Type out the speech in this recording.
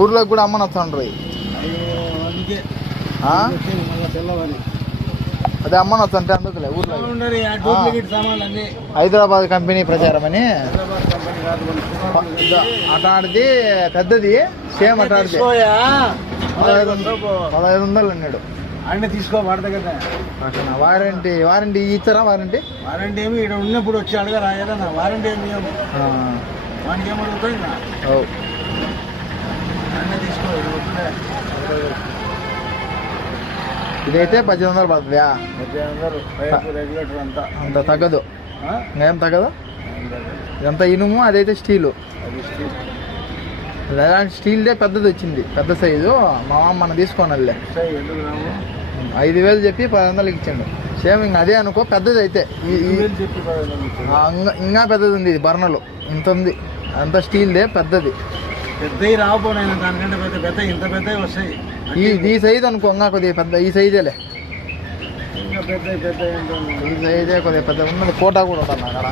ఊర్లోకి కూడా అమ్మనొస్తాండ్రు అదే అమ్మనొస్తంటే అందుకులే ఊర్లో హైదరాబాద్ కంపెనీ ప్రచారం అని అటాడిది పెద్దది సేమ్ అటాడిది 1500 అన్నాడు అన్నీ తీసుకో వాడతా కదా. వారంటీ ఇచ్చారా? వారంటీ ఏమి ఇక్కడ ఉన్నప్పుడు వచ్చి అడగా రాయాలా నా వారంటీ ఏమి వానికి ఏమడుగుతాయి అన్నీ తీసుకో. ఇదైతే 1800 పడుతుందా? 1800 రెగ్యులేటర్ అంత తగ్గదు, ఏం తగ్గదు. ఇదంతా ఇనుము, అదైతే స్టీలు. అలాంటి స్టీల్దే పెద్దది వచ్చింది, పెద్ద సైజు. మా మామ మనం తీసుకోనల్లే 5000 చెప్పి 1500 ఇచ్చాడు. సేమ్ ఇంకా అదే అనుకో, పెద్దది అయితే ఇంకా పెద్దది ఉంది. ఇది బర్నలు ఇంత ఉంది, అంత స్టీల్దే పెద్దది. పెద్దవి రాకపోయినా దానికంటే పెద్ద ఇంత పెద్దవి వస్తాయి. ఈ సైజ్ అనుకో, ఇంకా కొద్దిగా పెద్ద ఈ సైజేలే. ఇంకా పెద్ద ఈ సైజే కొద్దిగా పెద్ద ఉన్నది. కోటా కూడా ఉంటుంది అక్కడ.